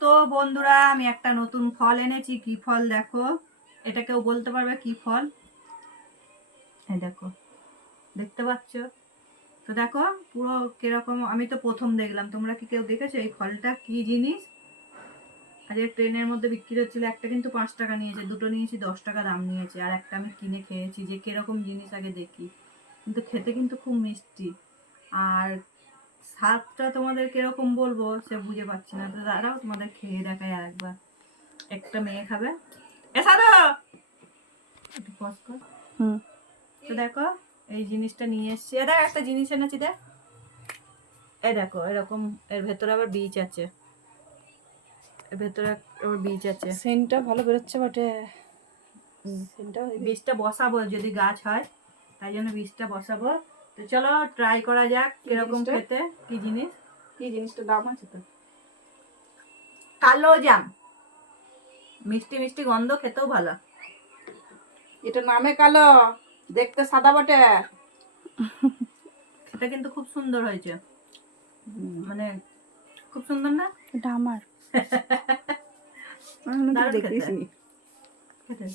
তো বন্ধুরা আমি একটা নতুন ফল এনেছি। কি ফল দেখো, এটা কেউ বলতে পারবে কি ফল? এই দেখো, দেখতে পাচ্ছ তো? দেখো পুরো কিরকম, আমি তো প্রথম দেখলাম। তোমরা কি কেউ দেখেছো এই ফলটা কি জিনিস? আজকে ট্রেনের মধ্যে বিক্রি হচ্ছিল, একটা কিন্তু 5 টাকা নিয়েছে, দুটো নিয়েছি 10 টাকা দাম নিয়েছে, আর একটা আমি কিনে খেয়েছি যে কিরকম জিনিস আগে দেখি। কিন্তু খেতে কিন্তু খুব মিষ্টি, আর স্বাদটা তোমাদের কিরকম বলবো সে বুঝে পাচ্ছি না। তো দাঁড়াও তোমাদের খেয়ে দেখাই আরেকবার। একটা মেয়ে খাবে, এ সাদা একটু পজ কর। তো দেখো এই জিনিসটা নিয়ে এসছি। দেখ একটা জিনিস এনেছি, দেখ এই দেখো এরকম, এর ভেতরে আবার বীজ আছে, এর ভেতরে আবার বীজ আছে। সেন্টটা ভালো বেরোচ্ছে বটে। বীজটা বসাবো যদি গাছ হয়, তাই জন্য বীজটা বসাবো। তো চলো ট্রাই করা যাক কিরকম খেতে। কি জিনিস, কি জিনিসটা দাম আছে তো? কালো জাম, মিষ্টি মিষ্টি গন্ধ, খেতেও ভালো। এটা নামে কালো, দেখতে সাদা বটে। এটা কিন্তু খুব সুন্দর হয়েছে, মানে খুব সুন্দর না? এটা আমার দারুণ খেতে। দেখিসনি। খেতে